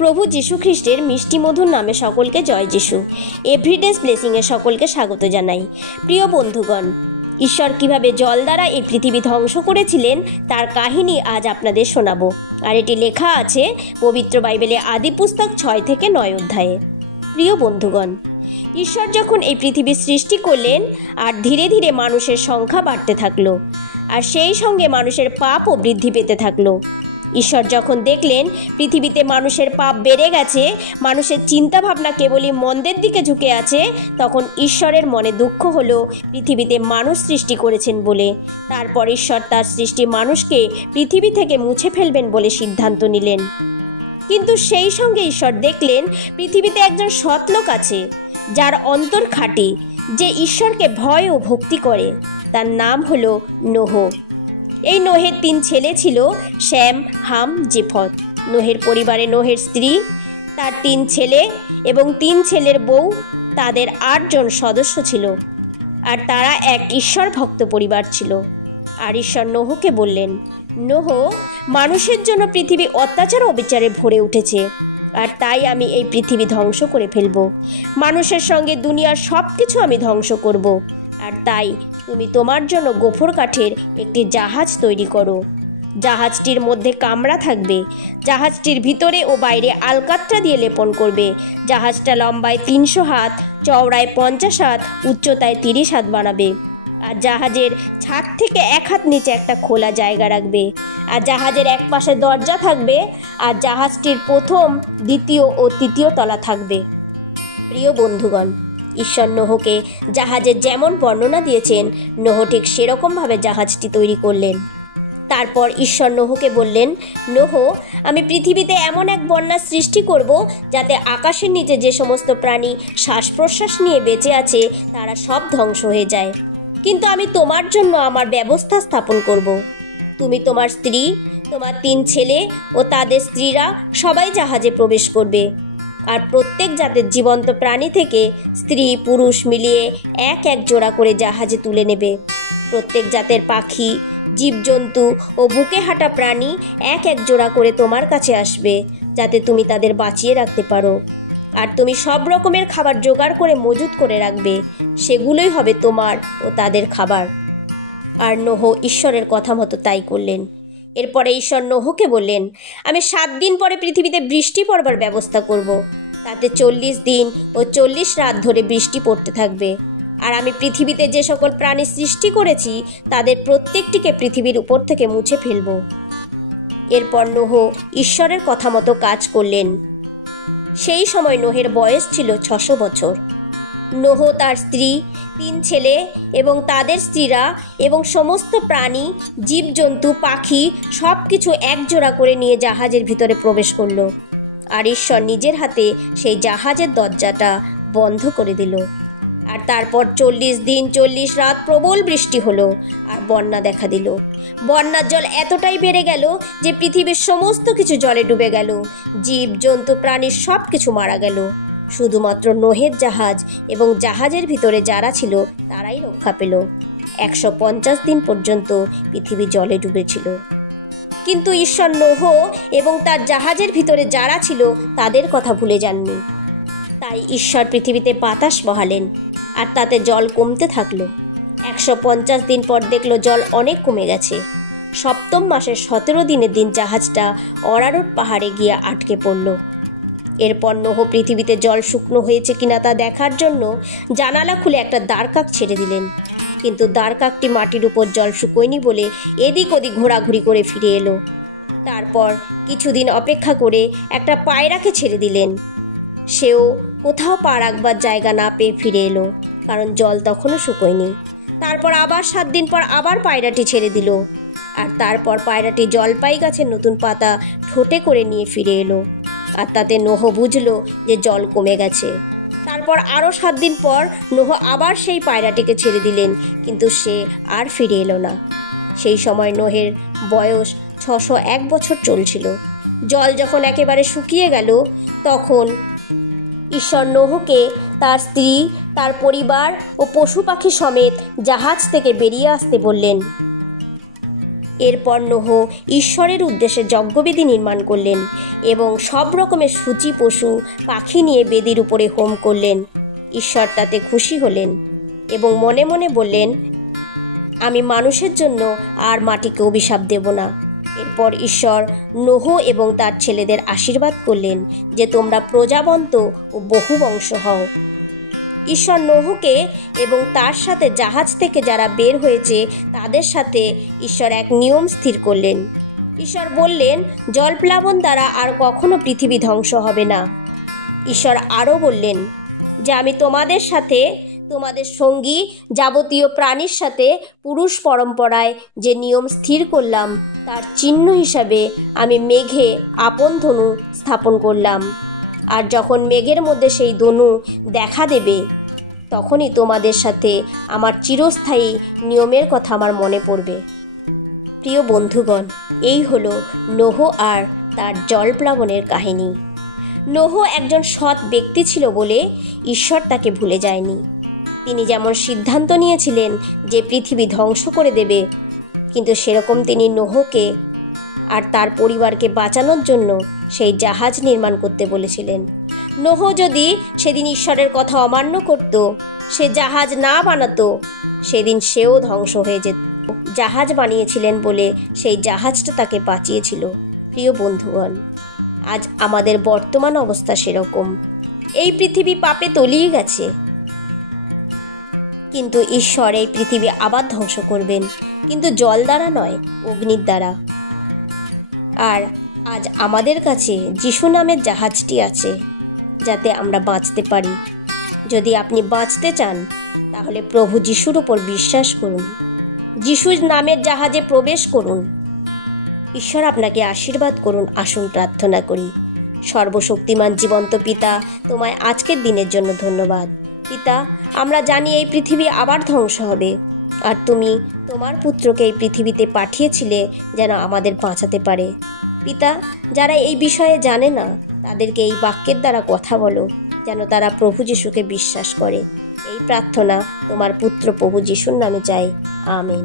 প্রভু যীশু খ্রিস্টের মিষ্টি মধুর নামে সকলকে জয় যিশু। এভরিডেস ব্লেসিংয়ে সকলকে স্বাগত জানাই। প্রিয় বন্ধুগণ, ঈশ্বর কিভাবে জল দ্বারা এই পৃথিবী ধ্বংস করেছিলেন তার কাহিনী আজ আপনাদের শোনাবো। আর এটি লেখা আছে পবিত্র বাইবেলে আদি পুস্তক 6 থেকে 9 অধ্যায়ে। প্রিয় বন্ধুগণ, ঈশ্বর যখন এই পৃথিবী সৃষ্টি করলেন আর ধীরে ধীরে মানুষের সংখ্যা বাড়তে থাকলো, আর সেই সঙ্গে মানুষের পাপও বৃদ্ধি পেতে থাকলো। ঈশ্বর যখন দেখলেন পৃথিবীতে মানুষের পাপ বেড়ে গেছে, মানুষের চিন্তাভাবনা কেবলই মন্দের দিকে ঝুঁকে আছে, তখন ঈশ্বরের মনে দুঃখ হলো পৃথিবীতে মানুষ সৃষ্টি করেছেন বলে। তারপর ঈশ্বর তার সৃষ্টি মানুষকে পৃথিবী থেকে মুছে ফেলবেন বলে সিদ্ধান্ত নিলেন। কিন্তু সেই সঙ্গে ঈশ্বর দেখলেন পৃথিবীতে একজন সৎ লোক আছে, যার অন্তর খাঁটি, যে ঈশ্বরকে ভয় ও ভক্তি করে। তার নাম হলো নোহ। এই নোহের 3 ছেলে ছিল, শ্যাম, হাম, জেফত। নোহের পরিবারে নোহের স্ত্রী, তার 3 ছেলে এবং 3 ছেলের বউ, তাদের 8 জন সদস্য ছিল। আর তারা এক ঈশ্বর ভক্ত পরিবার ছিল। আর ঈশ্বর নোহকে বললেন, নোহ, মানুষের জন্য পৃথিবী অত্যাচার ও অবিচারে ভরে উঠেছে, আর তাই আমি এই পৃথিবী ধ্বংস করে ফেলব। মানুষের সঙ্গে দুনিয়ার সব কিছু আমি ধ্বংস করব। আর তাই তুমি তোমার জন্য গোফর কাঠের একটি জাহাজ তৈরি করো। জাহাজটির মধ্যে কামরা থাকবে। জাহাজটির ভিতরে ও বাইরে আলকাতরা দিয়ে লেপন করবে। জাহাজটা লম্বায় 300 হাত, চওড়ায় 50 হাত, উচ্চতায় 30 হাত বানাবে। আর জাহাজের ছাদ থেকে 1 হাত নিচে একটা খোলা জায়গা রাখবে। আর জাহাজের এক পাশে দরজা থাকবে। আর জাহাজটির প্রথম, দ্বিতীয় ও তৃতীয় তলা থাকবে। প্রিয় বন্ধুগণ, ঈশ্বর নোহকে জাহাজের যেমন বর্ণনা দিয়েছেন, নোহ ঠিক সেরকমভাবে জাহাজটি তৈরি করলেন। তারপর ঈশ্বর নোহকে বললেন, নোহ, আমি পৃথিবীতে এমন এক বন্যা সৃষ্টি করব যাতে আকাশের নিচে যে সমস্ত প্রাণী শ্বাস প্রশ্বাস নিয়ে বেঁচে আছে তারা সব ধ্বংস হয়ে যায়। কিন্তু আমি তোমার জন্য আমার ব্যবস্থা স্থাপন করব। তুমি, তোমার স্ত্রী, তোমার 3 ছেলে ও তাদের স্ত্রীরা সবাই জাহাজে প্রবেশ করবে। আর প্রত্যেক জাতের জীবন্ত প্রাণী থেকে স্ত্রী পুরুষ মিলিয়ে এক এক জোড়া করে জাহাজে তুলে নেবে। প্রত্যেক জাতের পাখি, জীবজন্তু ও বুকে হাঁটা প্রাণী এক এক জোড়া করে তোমার কাছে আসবে, যাতে তুমি তাদের বাঁচিয়ে রাখতে পারো। আর তুমি সব রকমের খাবার জোগাড় করে মজুত করে রাখবে। সেগুলোই হবে তোমার ও তাদের খাবার। আর নোহ ঈশ্বরের কথা মতো তাই করলেন। এরপরে ঈশ্বর নোহকে বললেন, আমি 7 দিন পরে পৃথিবীতে বৃষ্টি পড়বার ব্যবস্থা করব। তাতে 40 দিন ও 40 রাত ধরে বৃষ্টি পড়তে থাকবে। আর আমি পৃথিবীতে যে সকল প্রাণী সৃষ্টি করেছি তাদের প্রত্যেকটিকে পৃথিবীর উপর থেকে মুছে ফেলব। এরপর নোহ ঈশ্বরের কথা মতো কাজ করলেন। সেই সময় নোহের বয়স ছিল 600 বছর। নোহ, তার স্ত্রী, 3 ছেলে এবং তাদের স্ত্রীরা এবং সমস্ত প্রাণী, জীবজন্তু, পাখি সব কিছু একজোড়া করে নিয়ে জাহাজের ভিতরে প্রবেশ করলো। আর ঈশ্বর নিজের হাতে সেই জাহাজের দরজাটা বন্ধ করে দিল। আর তারপর 40 দিন 40 রাত প্রবল বৃষ্টি হলো, আর বন্যা দেখা দিল। বন্যার জল এতটাই বেড়ে গেল যে পৃথিবীর সমস্ত কিছু জলে ডুবে গেল। জীব জন্তু প্রাণী সব কিছু মারা গেল। শুধুমাত্র নোহের জাহাজ এবং জাহাজের ভিতরে যারা ছিল তারাই রক্ষা পেল। 150 দিন পর্যন্ত পৃথিবী জলে ডুবেছিল। কিন্তু ঈশ্বর নোহ এবং তার জাহাজের ভিতরে যারা ছিল তাদের কথা ভুলে যাননি। তাই ঈশ্বর পৃথিবীতে বাতাস বহালেন, আর তাতে জল কমতে থাকলো। 150 দিন পর দেখলো জল অনেক কমে গেছে। 7ম মাসের 17 দিনের দিন জাহাজটা অরারট পাহাড়ে গিয়ে আটকে পড়ল। এরপর নোহ পৃথিবীতে জল শুকনো হয়েছে কিনা তা দেখার জন্য জানালা খুলে একটা দ্বারকাক ছেড়ে দিলেন। কিন্তু দ্বারকাকটি মাটির উপর জল শুকোয়নি বলে এদিক ওদিক ঘোরাঘুরি করে ফিরে এলো। তারপর কিছুদিন অপেক্ষা করে একটা পায়রাকে ছেড়ে দিলেন। সেও কোথাও পা রাখবার জায়গা না পেয়ে ফিরে এলো, কারণ জল তখনও শুকোয়নি। তারপর আবার 7 দিন পর আবার পায়রাটি ছেড়ে দিল। আর তারপর পায়রাটি জলপাই গাছের নতুন পাতা ঠোঁটে করে নিয়ে ফিরে এলো। আর তাতে নোহ বুঝলো যে জল কমে গেছে। তারপর আরও 7 দিন পর নোহ আবার সেই পায়রাটিকে ছেড়ে দিলেন, কিন্তু সে আর ফিরে এলো না। সেই সময় নোহের বয়স 601 বছর চলছিল। জল যখন একেবারে শুকিয়ে গেল, তখন ঈশ্বর নোহকে, তার স্ত্রী, তার পরিবার ও পশু পাখি সমেত জাহাজ থেকে বেরিয়ে আসতে বললেন। এরপর নোহ ঈশ্বরের উদ্দেশ্যে যজ্ঞবেদী নির্মাণ করলেন এবং সব রকমের সূচি পশু পাখি নিয়ে বেদির উপরে হোম করলেন। ঈশ্বর তাতে খুশি হলেন এবং মনে মনে বললেন, আমি মানুষের জন্য আর মাটিকে অভিশাপ দেব না। এরপর ঈশ্বর নোহ এবং তার ছেলেদের আশীর্বাদ করলেন যে তোমরা প্রজাবন্ত ও বহুবংশ হও। ঈশ্বর নোহকে এবং তার সাথে জাহাজ থেকে যারা বের হয়েছে তাদের সাথে ঈশ্বর এক নিয়ম স্থির করলেন। ঈশ্বর বললেন, জলপ্লাবন দ্বারা আর কখনো পৃথিবী ধ্বংস হবে না। ঈশ্বর আরও বললেন যে আমি তোমাদের সাথে, তোমাদের সঙ্গী যাবতীয় প্রাণীর সাথে পুরুষ পরম্পরায় যে নিয়ম স্থির করলাম তার চিহ্ন হিসাবে আমি মেঘে আপন ধনু স্থাপন করলাম। আর যখন মেঘের মধ্যে সেই ধনু দেখা দেবে তখনই তোমাদের সাথে আমার চিরস্থায়ী নিয়মের কথা আমার মনে পড়বে। প্রিয় বন্ধুগণ, এই হলো নোহ আর তার জলপ্লাবনের কাহিনী। নোহ একজন সৎ ব্যক্তি ছিল বলে ঈশ্বর তাকে ভুলে যায়নি। তিনি যেমন সিদ্ধান্ত নিয়েছিলেন যে পৃথিবী ধ্বংস করে দেবে, কিন্তু সেরকম তিনি নোহকে আর তার পরিবারকে বাঁচানোর জন্য সেই জাহাজ নির্মাণ করতে বলেছিলেন। নোহ যদি সেদিন ঈশ্বরের কথা অমান্য করত, সে জাহাজ না বানাতো, সেদিন সেও ধ্বংস হয়ে যেত। জাহাজ বানিয়েছিলেন বলে সেই জাহাজটা তাকে বাঁচিয়েছিল। প্রিয় বন্ধুগণ, আজ আমাদের বর্তমান অবস্থা সেরকম। এই পৃথিবী পাপে তলিয়ে গেছে, কিন্তু ঈশ্বর এই পৃথিবী আবার ধ্বংস করবেন, কিন্তু জল দ্বারা নয়, অগ্নির দ্বারা। আর আজ আমাদের কাছে যিশু নামের জাহাজটি আছে, যাতে আমরা বাঁচতে পারি। যদি আপনি বাঁচতে চান তাহলে প্রভু যিশুর উপর বিশ্বাস করুন, যিশুর নামের জাহাজে প্রবেশ করুন। ঈশ্বর আপনাকে আশীর্বাদ করুন। আসুন প্রার্থনা করি। সর্বশক্তিমান জীবন্ত পিতা, তোমায় আজকের দিনের জন্য ধন্যবাদ। পিতা, আমরা জানি এই পৃথিবী আবার ধ্বংস হবে, আর তুমি তোমার পুত্রকে এই পৃথিবীতে পাঠিয়েছিলে যেন আমাদের বাঁচাতে পারে। পিতা, যারা এই বিষয়ে জানে না তাদেরকে এই বাক্যের দ্বারা কথা বলো, যেন তারা প্রভু যিশুকে বিশ্বাস করে। এই প্রার্থনা তোমার পুত্র প্রভু যিশুর নামে চাই। আমেন।